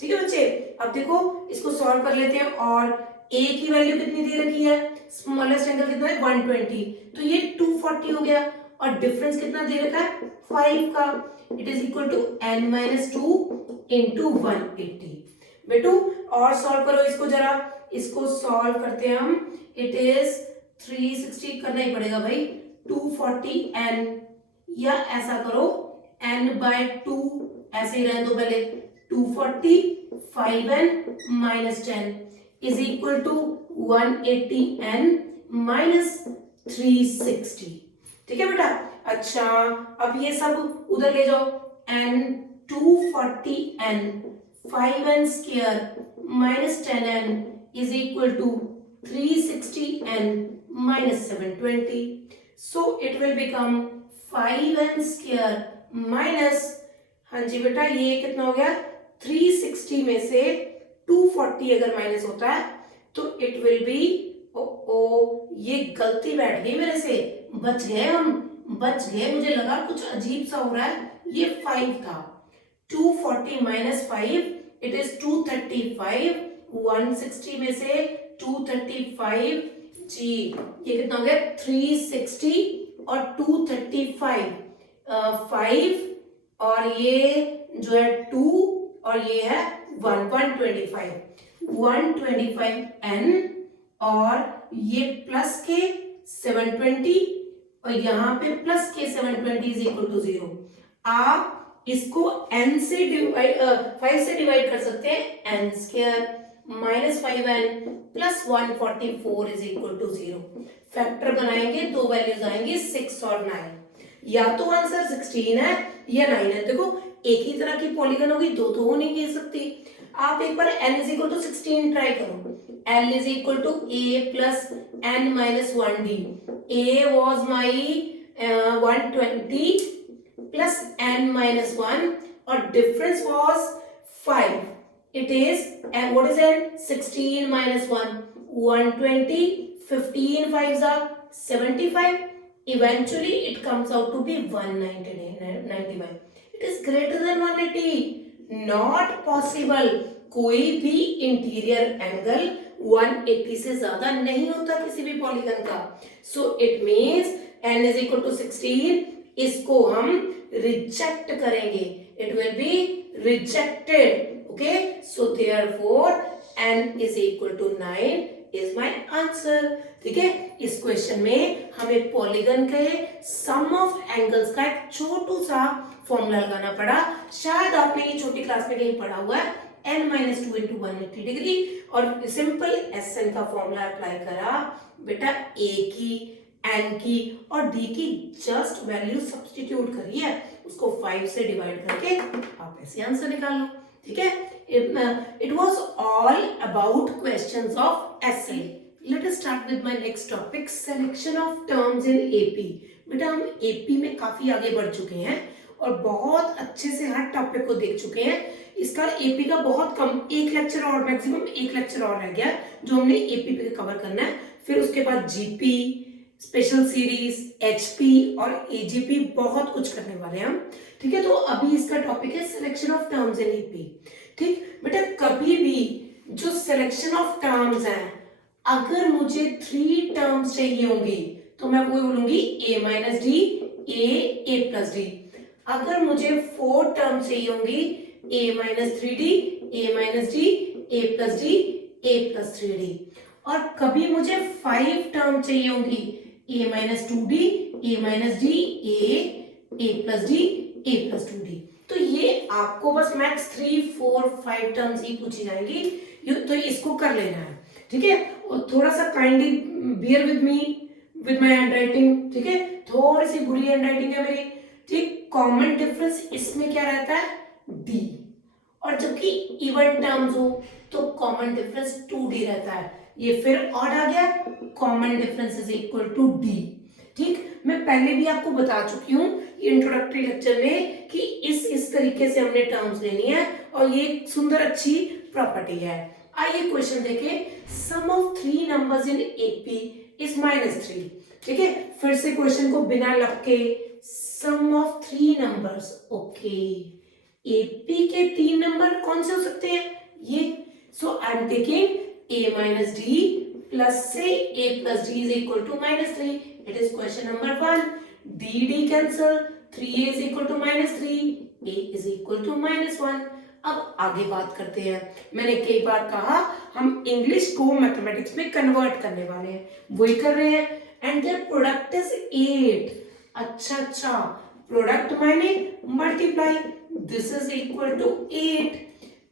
ठीक है बच्चे, अब देखो इसको सॉल्व कर लेते हैं। और a की वैल्यू कितनी दे रखी है? स्मॉलेस्ट एंगल कितना है? 120। तो ये 240 हो गया और डिफरेंस कितना दे रखा है? 5 का। It is equal to n-2 into 180। बेटू और सॉल्व करो इसको जरा, इसको सॉल्व करते हैं हम। इट इज 360 करना ही पड़ेगा भाई, 240n, या ऐसा करो n/2 ऐसे ही रहने दो पहले, 240 5n minus 10 is equal to 180n minus 360। ठीक है बेटा? अच्छा, अब ये सब उधर ले जाओ, n 240n 5n square minus 10n is equal to 360n minus 720. So it will become 5n square minus, हाँ जी बेटा, ये कितना हो गया? 360 में से 240 अगर माइनस होता है तो इट विल बी, ये गलती बैठ गई मेरे से, बच गए हम, बच गए। मुझे लगा कुछ अजीब सा हो रहा है, ये 5 था। 240 माइनस 5 इट इज 235। 160 में से 235, जी ये कितना हो गया? 360 और 235 5 और ये जो है 2 और ये है 125n और ये प्लस के 720 और यहाँ पे प्लस के 720 इज इक्वल टू 0। आप इसको n से डिवाइड 5 से डिवाइड कर सकते हैं, n square minus 5n plus 144 is equal to 0। Factor बनाएंगे, दो वैल्यूज आएंगे 6 और 9। या तो आंसर 16 है या 9 है। देखो एक ही तरह की पॉलीगन होगी, दो तो हो नहीं कह सकती। आप एक बार n is equal to 16 try करो। l is equal to a plus n minus 1d। a was my 120 plus n minus 1 और difference was 5। It is, and what is it? 16 minus 1, 120, 15 5s are 75. Eventually, it comes out to be 195. It is greater than 180. Not possible. कोई भी interior angle 180 से ज्यादा नहीं होता किसी भी polygon का। So it means n is equal to 16. इसको हम रिजेक्ट करेंगे। It will be rejected. Okay, so therefore n is equal to 9 is my answer. ठीक है, इस क्वेश्चन में हमें पॉलीगन के सम ऑफ एंगल्स का एक छोटू सा फॉर्मूला लगाना पड़ा। शायद आपने ये छोटी क्लास में कहीं पढ़ा हुआ है, n minus two into 180 degree, और सिंपल एस एन का फॉर्मूला अप्लाई करा बेटा, ए की, एन की और डी की जस्ट वैल्यू सब्स्टिट्यूट करी है, उसको 5 से डिवाइड करके आप ऐसे आंसर निकाल लो। ठीक है, it was all about question of SA. Let us start with my next topic, selection of terms in AP. बेटा हम एपी में काफी आगे बढ़ चुके हैं और बहुत अच्छे से हर टॉपिक को देख चुके हैं। इसका एपी का बहुत कम, एक लेक्चर और, मैक्सिमम एक लेक्चर और रह गया जो हमने एपी पे कवर करना है। फिर उसके बाद जीपी, स्पेशल सीरीज, एचपी और एजीपी, बहुत कुछ करने वाले हैं हम। ठीक है, तो अभी इसका टॉपिक है selection of terms in AP. ठीक बेटा, कभी भी जो सिलेक्शन ऑफ टर्म्स हैं, अगर मुझे 3 टर्म्स चाहिए होंगी तो मैं वो बोलूंगी a minus D, a plus D. अगर मुझे 4 टर्म्स चाहिए होंगी, a minus 3d, a minus D, a plus D, a plus 3d। और कभी मुझे 5 टर्म चाहिए होंगी, a minus 2d, a minus D, a plus D, a plus 2d। तो ये आपको बस मैक्स 3, 4, 5 टर्म्स ही पूछी जाएंगी, तो इसको कर लेना है। ठीक है, और थोड़ा सा kindly bear with me with my handwriting. ठीक है, थोड़ी सी बुरी हैंडराइटिंग है मेरी। ठीक, कॉमन डिफरेंस इसमें क्या रहता है, डी, और जबकि इवन टर्म्स हो तो कॉमन डिफरेंस 2d रहता है। ये फिर ऑड आ गया, common difference is equal to D. ठीक, मैं पहले भी आपको बता चुकी हूँ इंट्रोडक्टरी लेक्चर में कि इस तरीके से हमने टर्म्स लेनी है और ये सुंदर अच्छी प्रॉपर्टी है। आइए क्वेश्चन देखें, sum of 3 numbers in AP is -3। ठीक है, फिर से क्वेश्चन को बिना लग के, sum of 3 numbers, okay, AP के 3 नंबर कौन से हो सकते हैं, ये। So I am taking a minus d plus से a plus d is equal to -3। It is question number 1। D cancel, 3a is equal to -3, a is equal to -1। अब आगे बात करते हैं। मैंने कई बार कहा हम इंग्लिश को मैथमेटिक्स में कन्वर्ट करने वाले हैं, वही कर रहे हैं। And their product is 8। अच्छा, प्रोडक्ट माने multiply, this is equal to 8,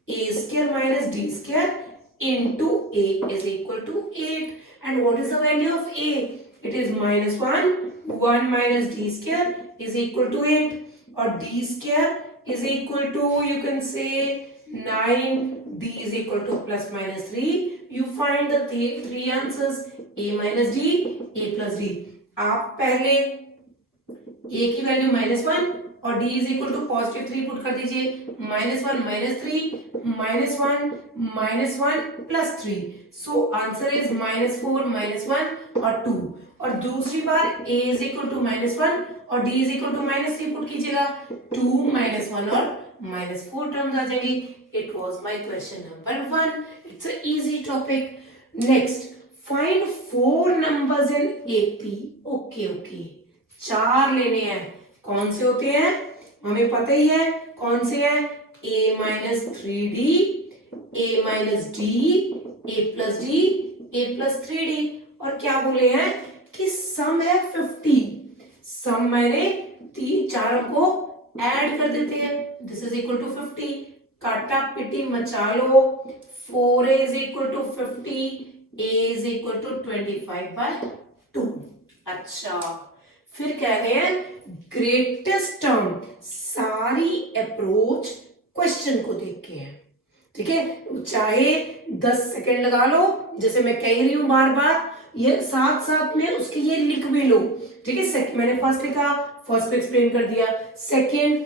a square minus D square into a is equal to 8. And what is the value of a? It is -1. 1 minus d square is equal to 8, or d square is equal to, you can say 9, d is equal to plus minus 3. You find the three answers, a minus d, a plus d. आप पहले a की value -1 और d is equal to +3 put कर दीजिए, -1 -3 -1 plus 3। So answer is -4 -1 और 2। और दूसरी बार a इज इक्वल टू -1 और d is equal to -3 put कीजिएगा, 2 -1 और -4 टर्म्स आ जाएंगी। It was my question number 1। It's a easy topic. Next, find 4 numbers in AP. Okay, 4 लेने हैं। कौन से होते हैं, हमें पता ही है कौन से हैं, a minus 3d, a minus d, a plus d, a plus 3d। और क्या बोले हैं कि सम है 50। सम मैंने 4 को ऐड कर देते हैं, दिस इज इक्वल टू 50। काटा पिटी मचा लो, 4a is equal to 50, a is equal to 25/2। अच्छा, फिर कह रहे हैं ग्रेटेस्ट टर्म। सारी अप्रोच क्वेश्चन को देख के है। ठीक है, चाहे 10 सेकंड लगा लो, जैसे मैं कह रही हूं बार बार, ये साथ साथ में उसके ये लिख भी लो। ठीक है, मैंने फर्स्ट लिखा, फर्स्ट पे एक्सप्लेन कर दिया। Second,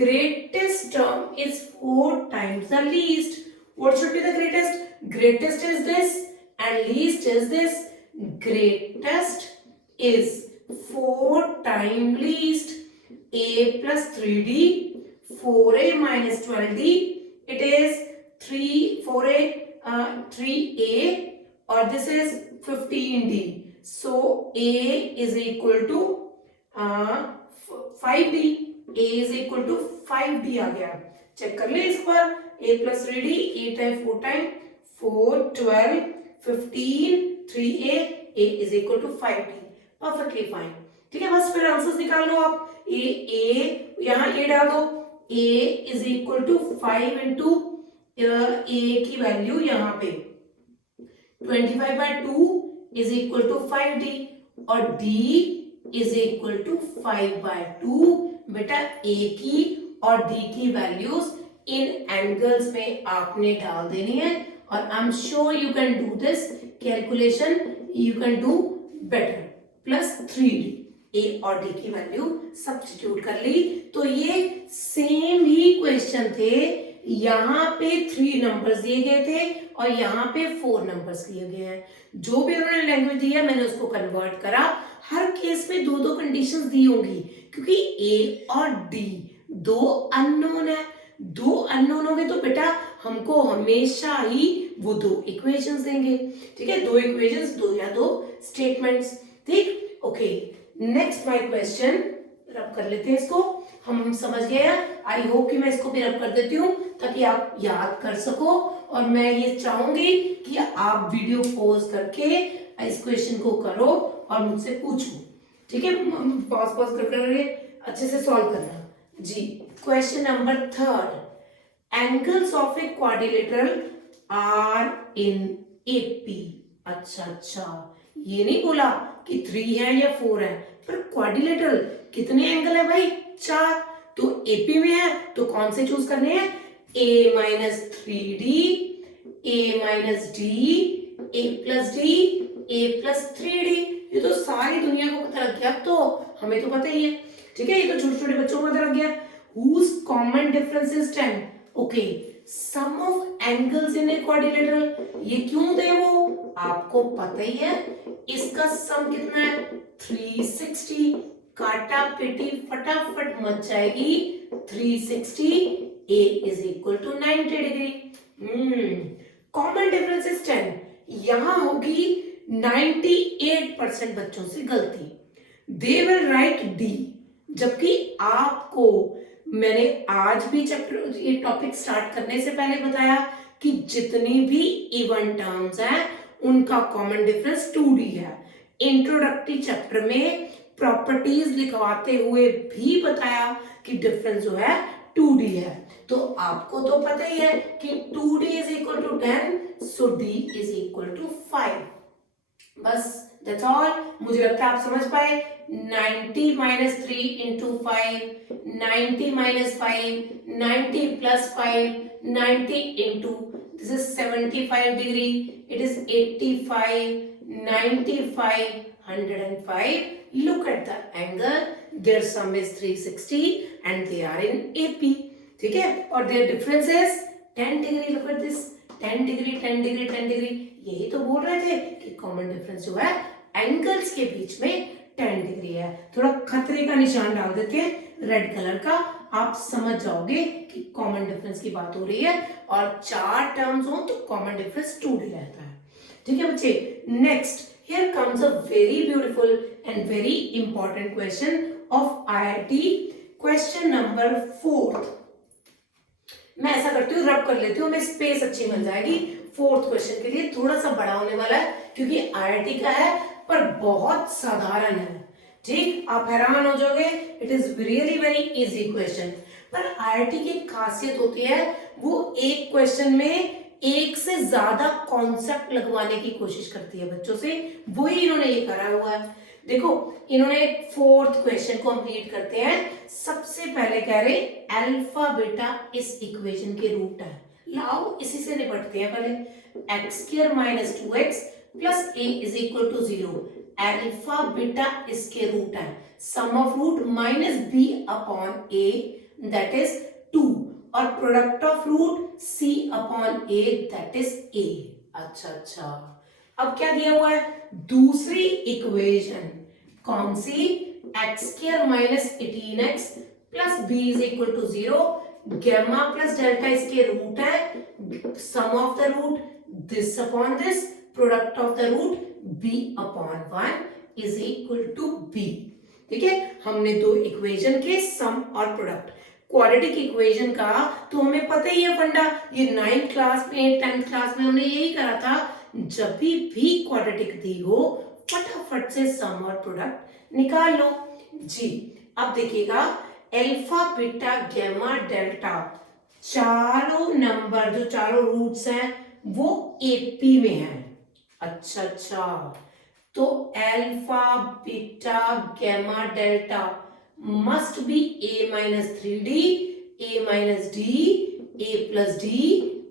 greatest term is 4 times the least. What should be the greatest? Greatest is this and least is this. Greatest is 4 times least, a plus 3d, 4a minus 12d, it is 4a 3a, or this is 15d. So a is equal to 5d, a is equal to 5d आ गया। Check कर ले इस पर, a plus 3d, 8 times 4 times 4, 12, 15, 3a, a is equal to 5d। Perfectly fine. ठीक है, बस फिर answers निकाल लो आप। ए यहाँ ए डाल दो, a is equal to 5 into a की वैल्यू यहाँ पे 25/2 इज इक्वल टू 5d और d इज इक्वल टू 5/2। बेटा ए की और d की वैल्यूज इन एंगल्स में आपने डाल देनी है और I am sure you can do this calculation, you can do better. Plus 3d, ए और डी की वैल्यू सब्स्टिट्यूट कर ली तो ये सेम ही क्वेश्चन थे। यहाँ पे 3 नंबर्स दिए गए थे और यहाँ पे 4 नंबर्स दिए गए हैं। जो भी उन्होंने लैंग्वेज दी है मैंने उसको कन्वर्ट करा। हर केस में दो दो कंडीशंस दी होंगी क्योंकि ए और डी दो अननोन है। दो अननोन हो गए तो बेटा हमको हमेशा ही वो दो इक्वेशंस देंगे। ठीक है, दो इक्वेशंस, दो या दो स्टेटमेंट्स। ठीक, ओके। नेक्स्ट माय क्वेश्चन, रब कर लेते हैं इसको। हम समझ गए हैं। आई होप कि मैं इसको भी रब कर देती हूँ ताकि आप याद कर सको और मैं ये चाहूंगी कि आप वीडियो पॉज करके इस क्वेश्चन को करो और मुझसे पूछो। ठीक है, पॉज करके अच्छे से सॉल्व करना जी। Question number 3, angles of a quadrilateral are in AP. अच्छा, ये नहीं बोला कि 3 है या 4 है, पर क्वाड्रिलेटरल कितने एंगल है भाई? 4। तो एपी में है तो कौन से चूज करने हैं? a minus 3d, a minus d, a plus d, a plus 3d। ये तो सारी दुनिया को पता लग गया, अब तो हमें तो पता ही है। ठीक है, ये तो छोटे छोटे बच्चों को पता लग गया। whose common difference is 10? Okay, sum of angles in a quadrilateral, ये क्यों दे वो आपको पता ही है। इसका सम कितना है? 360। काटा पेटी फटाफट मच जाएगी। 360, a is equal to 90 degree. Common difference is 10। यहां होगी 98% बच्चों से गलती। दे विल राइट डी, जबकि आपको मैंने आज भी चैप्टर ये टॉपिक स्टार्ट करने से पहले बताया कि जितनी भी इवन टर्म्स हैं उनका कॉमन डिफरेंस 2d है। इंट्रोडक्टरी चैप्टर में प्रॉपर्टीज लिखवाते हुए भी बताया कि डिफरेंस जो है 2d है। तो आपको तो पता ही है कि 2d is equal to 10, so d is equal to 5। बस दैट्स ऑल। मुझे लगता है आप समझ पाए। 90 minus 3 into 5, 90 minus 5, 90 plus 5, 90 into this is 75 degree, it is 85, 95, 105. Look at the angle, their sum is 360 and they are in AP. ठीक है, और their difference is 10 degree. Look at this, 10 degree, 10 degree, 10 degree. यही तो बोल रहे थे कि common difference जो है एंगल्स के बीच में 10 डिग्री है। थोड़ा खतरे का निशान डाल देते हैं रेड कलर का, आप समझ जाओगे कि कॉमन डिफरेंस की बात हो रही है। और 4 टर्म्स हो तो कॉमन डिफरेंस 2d रहता है। ठीक है बच्चे, next here comes a very beautiful and very important question of IIT, question number 4। मैं ऐसा करती हूँ, रब कर लेती हूँ, मैं स्पेस अच्छी मिल जाएगी। 4th क्वेश्चन के लिए थोड़ा सा बड़ा होने वाला है क्योंकि IIT का है पर बहुत साधारण है। ठीक, आप हैरान हो जाओगे। It is really very easy question. पर IIT की खासियत होती है वो एक क्वेश्चन में एक से ज्यादा कॉन्सेप्ट लगवाने की कोशिश करती है बच्चों से। वही इन्होंने ये करा हुआ है। देखो, इन्होंने 4th क्वेश्चन को कंप्लीट करते हैं। सबसे पहले कह रहे अल्फा बीटा इस इक्वेशन के रूट है। लाओ इसी से निपटते हैं पहले। X square minus 2x plus a is equal to 0। Alpha beta इसके रूट है। Sum of root minus b upon a that is 2 और product of root c upon a that is a। अच्छा, अब क्या दिया हुआ है? दूसरी इक्वेशन कौन सी? X square minus 18x plus b is equal to 0। Gamma plus delta इसके रूट है। Sum of the root this upon this, product of the root b upon 1 is equal to b। ठीक है, हमने दो equation के सम और product. Quadratic equation का तो हमें पता ही है फंडा, ये 9th क्लास में 10th क्लास में हमने यही करा था। जब भी क्वाड्रेटिक दी हो फटाफट से सम और प्रोडक्ट निकाल लो जी। अब देखिएगा, अल्फा बीटा गैमा डेल्टा चारों नंबर जो चारों रूट्स हैं वो एपी में हैं। अच्छा अच्छा, तो alpha beta gamma delta must be a minus 3D, a minus D, a plus D,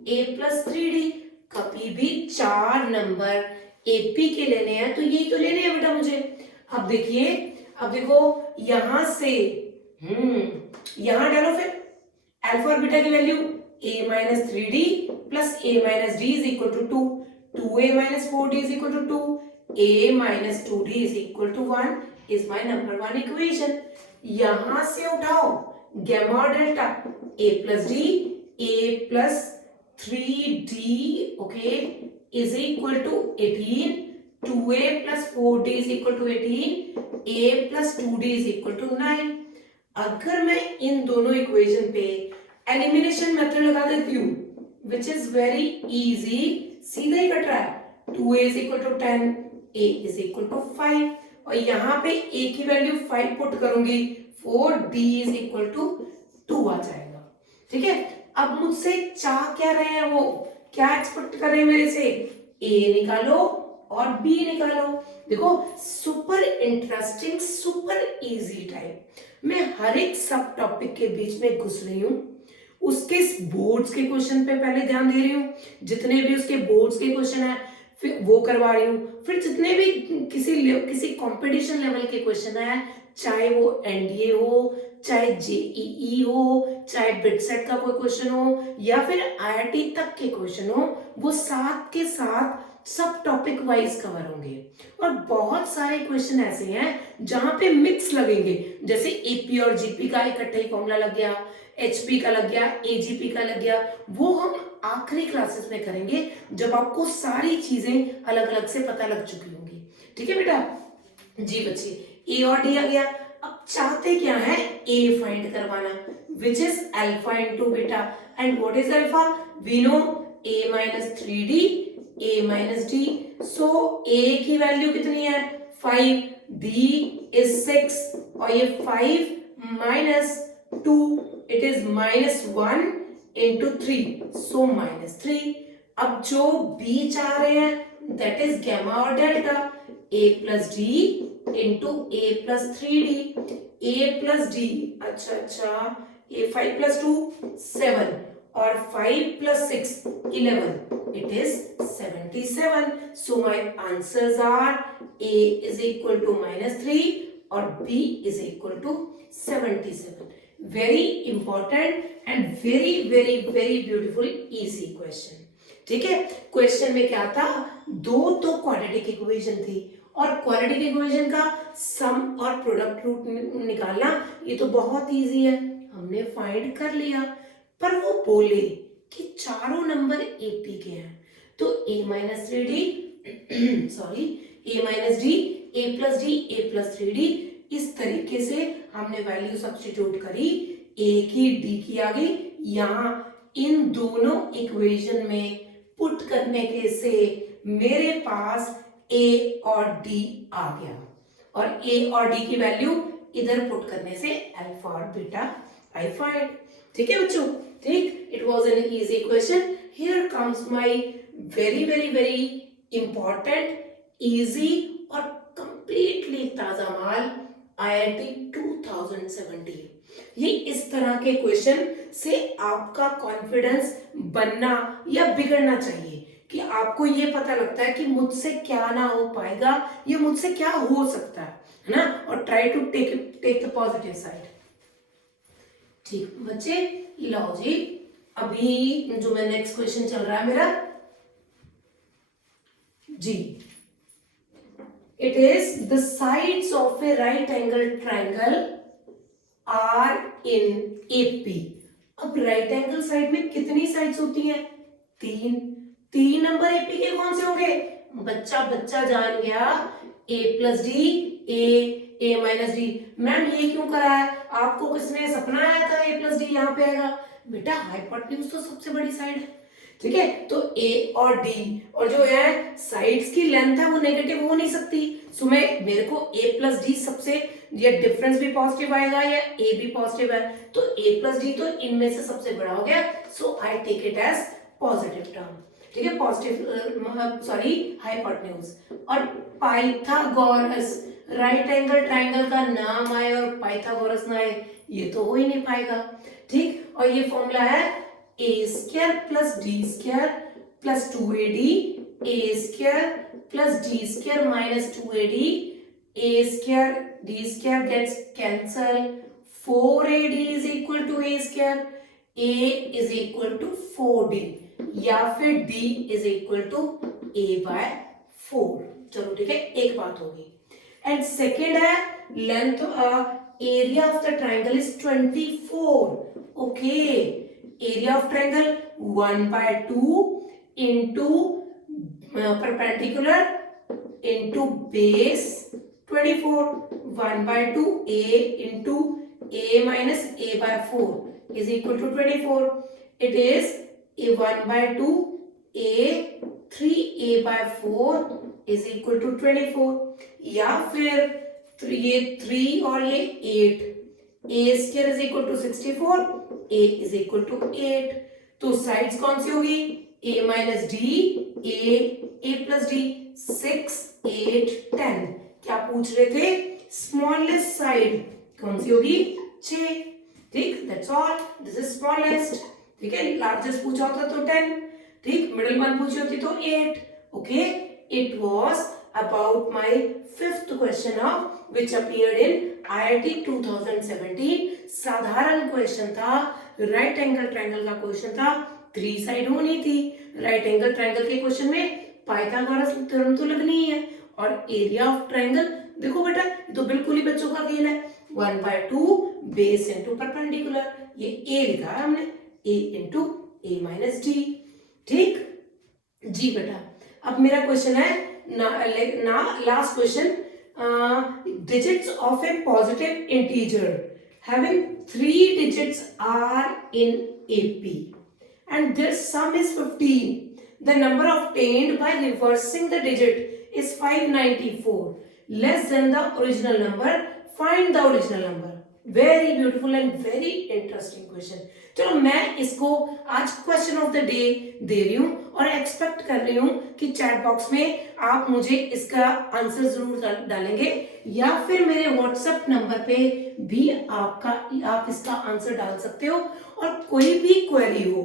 a plus 3D। कभी भी चार नंबर एपी के लेने हैं तो यही तो लेने हैं बेटा मुझे। अब देखिए, अब देखो यहां से यहां डालो फिर अल्फा और बीटा की value a minus 3D plus a minus D is equal to 2a minus 4D is equal to 2, a minus 2D is equal to 1 is my number one equation. यहां से उठाओ गैमा और delta a plus D, a plus 3D okay is equal to 18, 2a plus 4D is equal to 18, a plus 2D is equal to 9। अगर मैं इन दोनों equation पे elimination method लगा देती हूँ विच इज वेरी इजी, सीधा ही cut रहा है। 2a is equal to 10, a is equal to 5 और यहाँ पे a की वैल्यू 5 पुट करूंगी 4d इज इक्वल टू 2 आ जाएगा। ठीक है, अब मुझसे चाह क्या रहे हैं, वो क्या एक्सपेक्ट कर रहे हैं मेरे से, a निकालो और b निकालो। देखो super interesting, super easy type. मैं हर एक सब टॉपिक के बीच में घुस रही हूँ, उसके बोर्ड्स के क्वेश्चन पे पहले ध्यान दे रही हूँ, जितने भी उसके बोर्ड्स के क्वेश्चन है फिर वो करवा रही हूँ, फिर जितने भी किसी कंपटीशन लेवल के क्वेश्चन है, चाहे वो एनडीए हो, चाहे जेईई हो, चाहे बिटसेट का कोई क्वेश्चन हो या फिर आईआईटी तक के क्वेश्चन हो, वो साथ के साथ सब टॉपिक वाइज कवर होंगे। और बहुत सारे क्वेश्चन ऐसे हैं जहां पे मिक्स लगेंगे, जैसे एपी और जीपी का इकट्ठा ही फॉर्मूला लग गया, एचपी का लग गया, एजीपी का लग गया, वो हम आखिरी क्लासेस में करेंगे जब आपको सारी चीजें अलग अलग से पता लग चुकी होंगी। ठीक है बेटा जी बच्चे, ए और डी आ गया। अब चाहते क्या है, ए फाइंड करवाना which is alpha into beta and what is alpha, we know a minus 3D, a minus d. सो ए की वैल्यू कितनी है 5, डी इज 6 और ये 5 minus 2 it is minus 1 into 3 so minus 3। अब जो बी चाह रहे हैं दैट इज गैमा और delta, a plus D into A plus 3D, a plus D, अच्छा a 5 प्लस 2 7 और 5 plus 6 11 it is 77। So my answers are a is equal to minus 3 और b is equal to 77। Very important and very very very beautiful easy question. ठीक है, question में क्या था, दो तो क्वाड्रेटिक इक्वेशन थी और क्वाड्रेटिक इक्वेशन का सम और प्रोडक्ट रूट निकालना ये तो बहुत इजी है, हमने फाइंड कर लिया। पर वो बोले कि चारों नंबर एपी के हैं, तो a minus 3D sorry a minus D, a plus D, a plus 3D, इस तरीके से हमने वैल्यू सब्स्टिट्यूट करी, a की d की आ गई, यहाँ इन दोनों इक्वेशन में पुट करने के से मेरे पास a और d आ गया और a और d की वैल्यू इधर पुट करने से अल्फा और बीटा आई फाइंड। ठीक है बच्चों, ठीक, it was an easy question. Here comes my very very very important easy और कंप्लीटली ताजा माल आईआईटी 2017। ये इस तरह के क्वेश्चन से आपका कॉन्फिडेंस बनना या बिगड़ना चाहिए कि आपको ये पता लगता है कि मुझसे क्या ना हो पाएगा, ये मुझसे क्या हो सकता है ना, और try to take the positive side. ठीक बच्चे, लो जी, अभी जो मैं नेक्स्ट क्वेश्चन चल रहा है मेरा जी, it is the sides of a right angle triangle are in AP. अब राइट एंगल साइड में कितनी साइड्स होती हैं, तीन नंबर एपी के कौन से होंगे, बच्चा जान गया, a plus D, A minus D. Ma'am ये क्यों करा है, आपको किसने सपना आया था a प्लस डी यहाँ पे आएगा, बेटा हाइपोटेन्यूज तो सबसे बड़ी साइड है, ठीक है, तो ए और डी और जो है साइड्स की लेंथ है वो नेगेटिव हो नहीं सकती, सो मैं मेरे को ए प्लस डी सबसे, ये डिफरेंस भी पॉजिटिव आएगा या ए भी पॉजिटिव है, तो ए प्लस डी तो इनमें से सबसे बड़ा हो गया, so I take it as positive term. ठीक है, पॉजिटिव सॉरी हाइपोटेन्यूज। और पाइथागोरस, राइट एंगल ट्राइंगल का नाम आए और पाइथागोरस ना आए, ये तो हो ही नहीं पाएगा। ठीक, और ये फॉर्मूला है a square plus d square plus 2ad, a square plus d square minus 2ad, a square d square gets cancel, 4ad is equal to a square, a is equal to 4d या फिर d is equal to a by 4। चलो ठीक है, एक बात होगी। And second है length, area of the triangle is 24। Okay, area of triangle 1/2 into perpendicular into base 24, 1/2 a into a minus a by 4 is equal to 24. It is a 1/2 a 3a by 4 is equal to 24, या फिर ये 3 और ये 8, a square is equal to 64, a is equal to 8। तो sides कौन सी होगी, a minus d, a plus d, 6 8 10। क्या पूछ रहे थे, स्मॉलेस्ट साइड कौन सी होगी, 6। ठीक, that's all, this is smallest. ठीक है, लार्जेस्ट पूछा होता तो 10, ठीक, मिडिल वन पूछी होती तो 8। Okay, it was about my fifth question of which appeared in IIT 2017। साधारण क्वेश्चन था, राइट एंगल ट्रायंगल का क्वेश्चन था, 3 साइड होनी थी। राइट एंगल ट्रायंगल के क्वेश्चन में पाइथागोरस थ्योरम तो लगनी ही है, और एरिया ऑफ ट्रायंगल देखो बेटा, ये तो बिल्कुल ही बच्चों का खेल है, 1/2 बेस इंटू परपेंडिकुलर, ये ए लिखा है हमने, a into A minus D. ठीक जी बेटा, अब मेरा क्वेश्चन है ना last question, digits of a positive integer having 3 digits are in AP and their sum is 15. The number obtained by reversing the digit is 594, less than the original number. Find the original number. Very beautiful and very interesting question. चलो मैं इसको आज question of the day they रही हूँ और expect कर रही हूँ कि चैट बॉक्स में आप मुझे इसका आंसर जरूर डालेंगे, या फिर मेरे व्हाट्सएप नंबर पे भी आप इसका आंसर डाल सकते हो। और कोई भी क्वेरी हो,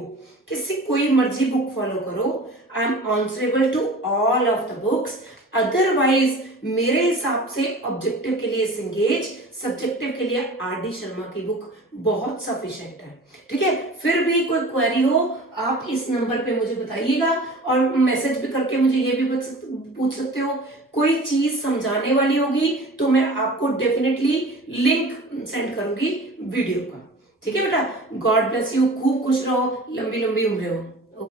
किसी कोई मर्जी बुक फॉलो करो, I am answerable to all of the books. Otherwise मेरे हिसाब से ऑब्जेक्टिव के लिए सिंगेज, सब्जेक्टिव के लिए RD शर्मा की बुक बहुत सफिशिएंट है। ठीक है, फिर भी कोई क्वेरी हो आप इस नंबर पे मुझे बताइएगा, और मैसेज भी करके मुझे ये भी पूछ सकते हो। कोई चीज समझाने वाली होगी तो मैं आपको डेफिनेटली लिंक सेंड करूंगी वीडियो का। ठीक है बेटा, गॉड ब्लेस यू, खूब खुश रहो, लंबी लंबी उम्र हो।